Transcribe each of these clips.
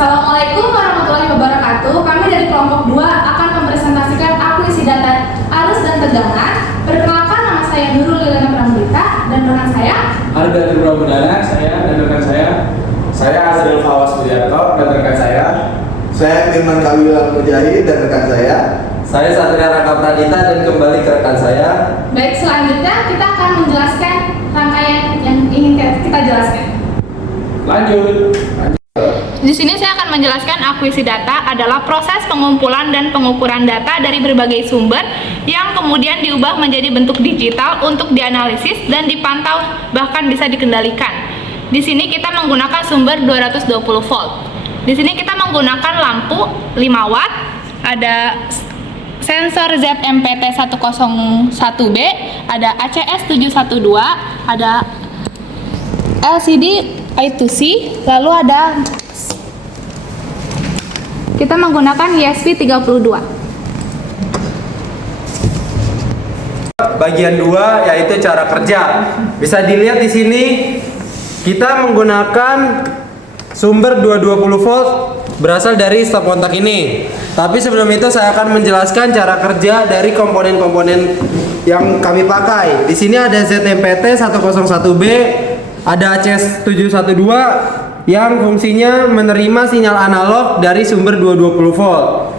Assalamualaikum warahmatullahi wabarakatuh. Kami dari kelompok 2 akan mempresentasikan akuisisi data arus dan tegangan. Perkenalkan, nama saya Nurul Lilana Pramudita dan rekan saya Arda Pramudana, saya dan rekan saya. Saya Azril Fawas Budiarto dan rekan saya. Saya Firman Kawila Mujahid dan rekan saya. Saya Satria Raka Pradita dan kembali ke rekan saya. Baik, selanjutnya kita akan menjelaskan rangkaian yang ingin kita jelaskan. Lanjut. Di sini saya akan menjelaskan akuisisi data adalah proses pengumpulan dan pengukuran data dari berbagai sumber yang kemudian diubah menjadi bentuk digital untuk dianalisis dan dipantau, bahkan bisa dikendalikan. Di sini kita menggunakan sumber 220 volt. Di sini kita menggunakan lampu 5 watt, ada sensor ZMPT 101B, ada ACS 712, ada LCD I2C, lalu ada kita menggunakan ESP32. Bagian 2 yaitu cara kerja. Bisa dilihat di sini kita menggunakan sumber 220 volt berasal dari stop kontak ini. Tapi sebelum itu saya akan menjelaskan cara kerja dari komponen-komponen yang kami pakai. Di sini ada ZMPT 101B, ada ACS 712 yang fungsinya menerima sinyal analog dari sumber 220 volt.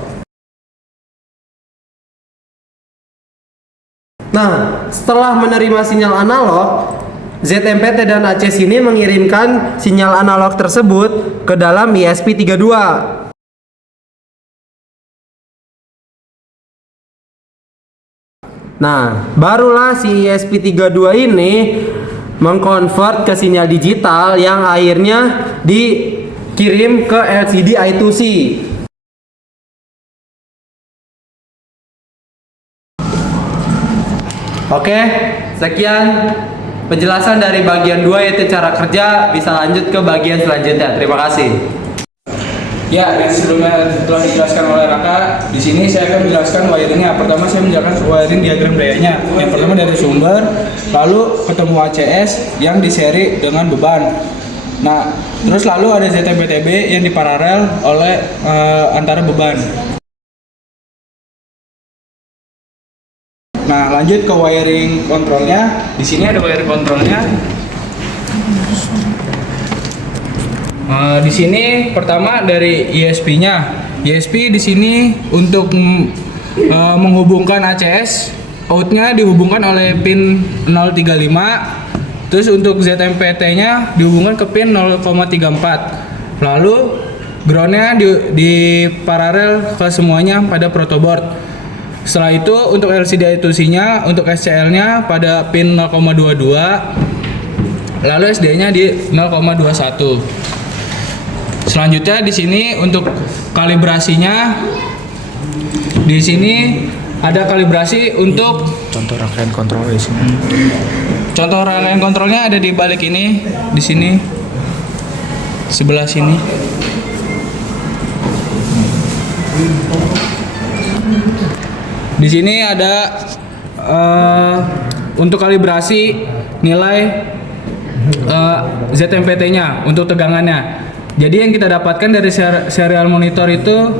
Nah, setelah menerima sinyal analog, ZMPT dan ACS ini mengirimkan sinyal analog tersebut ke dalam ESP32. Nah, barulah si ESP32 ini mengkonvert ke sinyal digital yang akhirnya dikirim ke LCD I2C. Oke, sekian penjelasan dari bagian 2 yaitu cara kerja. Bisa lanjut ke bagian selanjutnya. Terima kasih. Ya, dan sebelumnya telah dijelaskan oleh Raka, di sini saya akan menjelaskan wiringnya. Pertama saya menjelaskan wiring diagram dayanya. Yang pertama dari sumber, lalu ketemu ACS yang diseri dengan beban. Nah, terus lalu ada ZMPTB yang diparalel oleh antara beban. Nah, lanjut ke wiring kontrolnya. Di sini ada wiring kontrolnya. Di sini pertama dari ESP-nya. ESP di sini untuk menghubungkan ACS, outnya dihubungkan oleh pin 035. Terus untuk ZMPT-nya dihubungkan ke pin 0,34. Lalu ground-nya di paralel ke semuanya pada protoboard. Setelah itu untuk LCD I2C-nya, untuk SCL-nya pada pin 0,22. Lalu SD-nya di 0,21. Selanjutnya di sini untuk kalibrasinya, di sini ada kalibrasi untuk contoh rangkaian kontrol di sini. Contoh rangkaian kontrolnya ada di balik ini, di sini, sebelah sini. Di sini ada untuk kalibrasi nilai ZMPT-nya untuk tegangannya. Jadi yang kita dapatkan dari serial monitor itu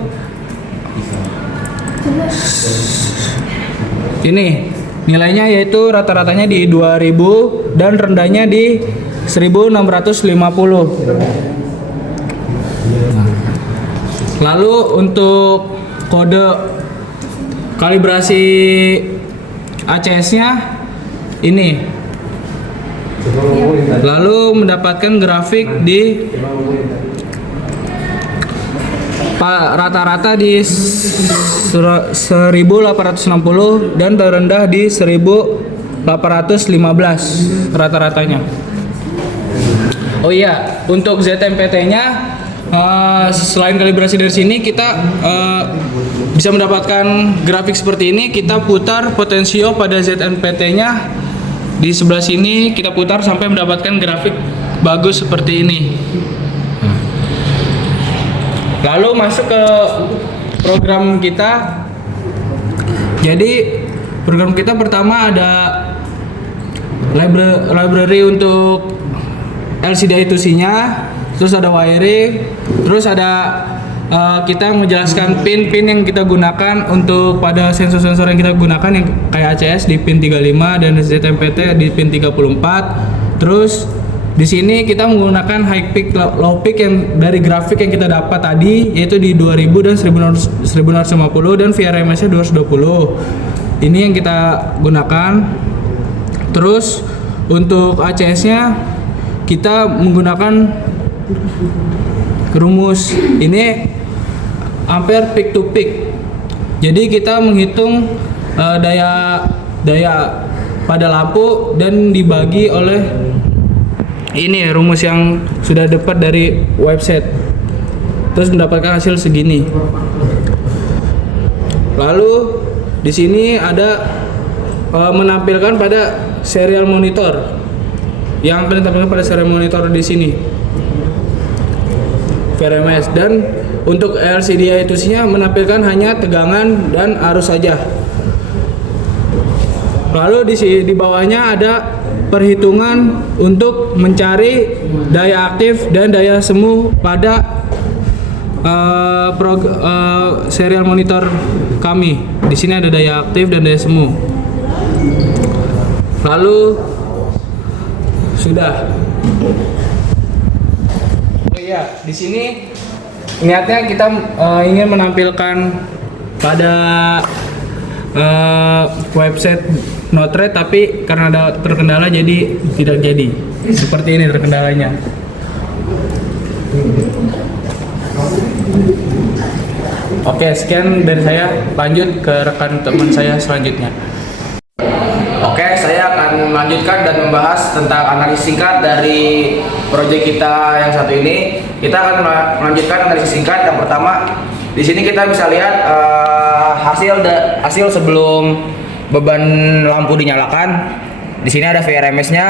ini nilainya, yaitu rata-ratanya di 2000 dan rendahnya di 1650. Lalu untuk kode kalibrasi ACS-nya ini. Lalu mendapatkan grafik di rata-rata di 1860 dan terendah di 1815 rata-ratanya. Oh iya, untuk ZMPT-nya selain kalibrasi dari sini kita bisa mendapatkan grafik seperti ini. Kita putar potensio pada ZMPT-nya. Di sebelah sini kita putar sampai mendapatkan grafik bagus seperti ini. Lalu masuk ke program kita. Jadi program kita pertama ada library untuk LCD I2C-nya. terus ada wiring, terus ada kita menjelaskan pin-pin yang kita gunakan untuk pada sensor-sensor yang kita gunakan yang kayak ACS di pin 35 dan ZMPT di pin 34. Terus di sini kita menggunakan high peak, low peak yang dari grafik yang kita dapat tadi, yaitu di 2000 dan 1950 dan VRMS-nya 220. Ini yang kita gunakan. Terus untuk ACS-nya kita menggunakan rumus ini ampere peak to peak. Jadi kita menghitung daya pada lampu dan dibagi oleh ini rumus yang sudah dapat dari website. Terus mendapatkan hasil segini. Lalu di sini ada menampilkan pada serial monitor. Yang akan ditampilkan pada serial monitor di sini. VRMS, dan untuk LCD itu-nya menampilkan hanya tegangan dan arus saja. Lalu di bawahnya ada perhitungan untuk mencari daya aktif dan daya semu pada serial monitor kami. Di sini ada daya aktif dan daya semu. Lalu sudah. Ya, di sini niatnya kita ingin menampilkan pada website Node-RED, tapi karena ada terkendala jadi tidak jadi. Seperti ini terkendalanya. Oke, sekian dari saya. Lanjut ke rekan teman saya selanjutnya. Oke, saya akan melanjutkan dan membahas tentang analisis singkat dari proyek kita yang satu ini. Kita akan melanjutkan analisis singkat. Yang pertama, di sini kita bisa lihat hasil sebelum beban lampu dinyalakan. Di sini ada VRMS-nya,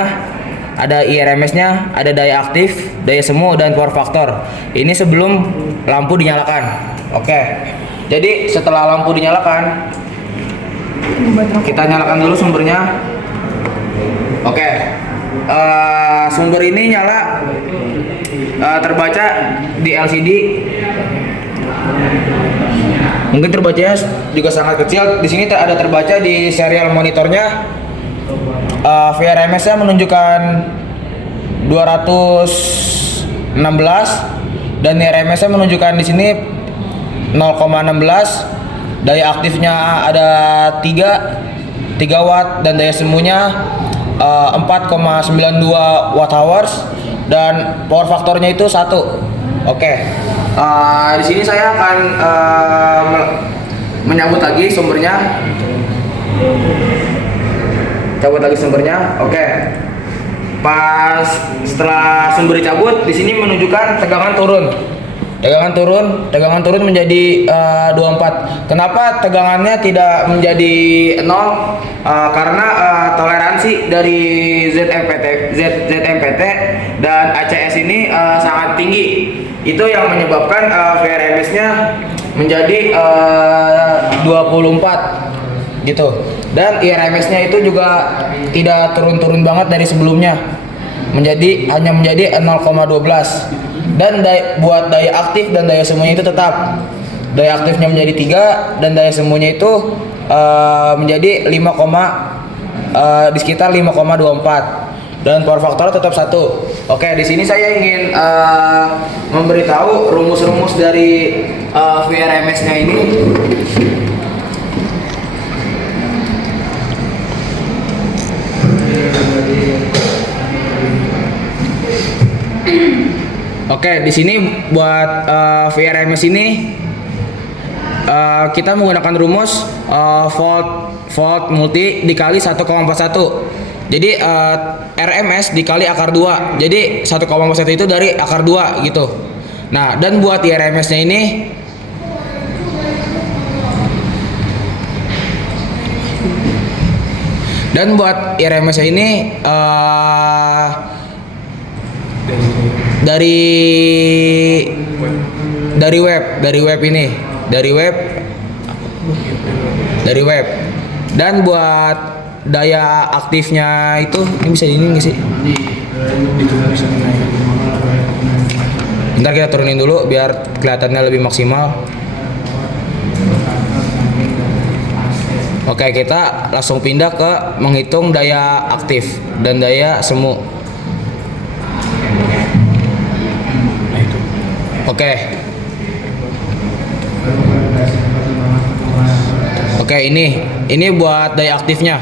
ada IRMS-nya, ada daya aktif, daya semu, dan power factor. Ini sebelum lampu dinyalakan. Oke, jadi setelah lampu dinyalakan, kita nyalakan dulu sumbernya. Oke, sumber ini nyala, terbaca di LCD. Mungkin terbacanya juga sangat kecil. Di sini ada terbaca di serial monitornya. VRMS-nya menunjukkan 216 dan IRMS-nya menunjukkan di sini 0,16. Daya aktifnya ada 3 watt dan daya semunya 4,92 watt hours dan power faktornya itu 1. Oke. Di sini saya akan menyambut lagi sumbernya. Cabut lagi sumbernya. Oke. Pas setelah sumber dicabut, di sini menunjukkan tegangan turun. Tegangan turun menjadi 24. Kenapa tegangannya tidak menjadi 0? Karena toleransi dari ZMPT dan ACS ini sangat tinggi. Itu yang menyebabkan VRMS-nya menjadi 24 gitu. Dan IRMS-nya itu juga tidak turun-turun banget dari sebelumnya. Hanya menjadi 0,12. Dan buat daya aktif dan daya semuanya itu tetap. Daya aktifnya menjadi 3 dan daya semuanya itu menjadi 5, di sekitar 5,24. Dan power faktor tetap 1. Oke, di sini saya ingin memberitahu rumus-rumus dari VRMS-nya ini. Oke, di sini buat VRMS ini kita menggunakan rumus volt multi dikali 1,41. Jadi RMS dikali akar 2. Jadi 1,41 itu dari akar 2 gitu. Nah, dan buat IRMS-nya ini dari web. Dan buat daya aktifnya itu ini bisa ini nggak sih? Bentar kita turunin dulu biar kelihatannya lebih maksimal. Oke, kita langsung pindah ke menghitung daya aktif dan daya semu. Oke. Oke, ini buat daya aktifnya.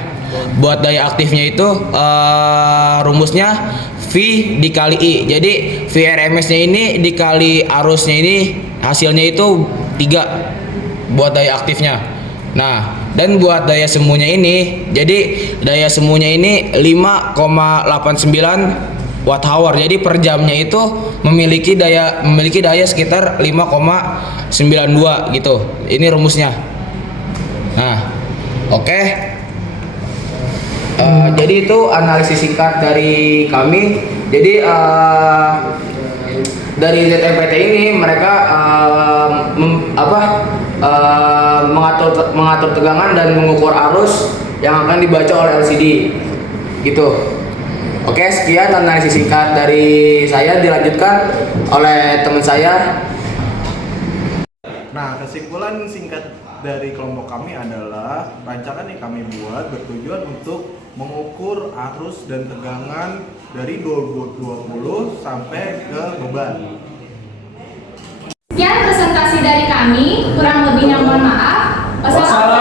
Buat daya aktifnya itu rumusnya V dikali I. Jadi VRMS-nya ini dikali arusnya ini hasilnya itu 3 buat daya aktifnya. Nah, dan buat daya semunya ini, jadi daya semunya ini 5,89 watt hour. Jadi per jamnya itu memiliki daya sekitar 5,92 gitu. Ini rumusnya. Nah, oke. Jadi itu analisis singkat dari kami. Jadi dari ZMPT ini mereka mengatur tegangan dan mengukur arus yang akan dibaca oleh LCD gitu. Oke, sekian analisis singkat dari saya, dilanjutkan oleh teman saya. Nah, kesimpulan singkat dari kelompok kami adalah rancangan yang kami buat bertujuan untuk mengukur arus dan tegangan dari 2020 sampai ke beban. Sekian presentasi dari kami, kurang lebihnya mohon maaf. Wassalamualaikum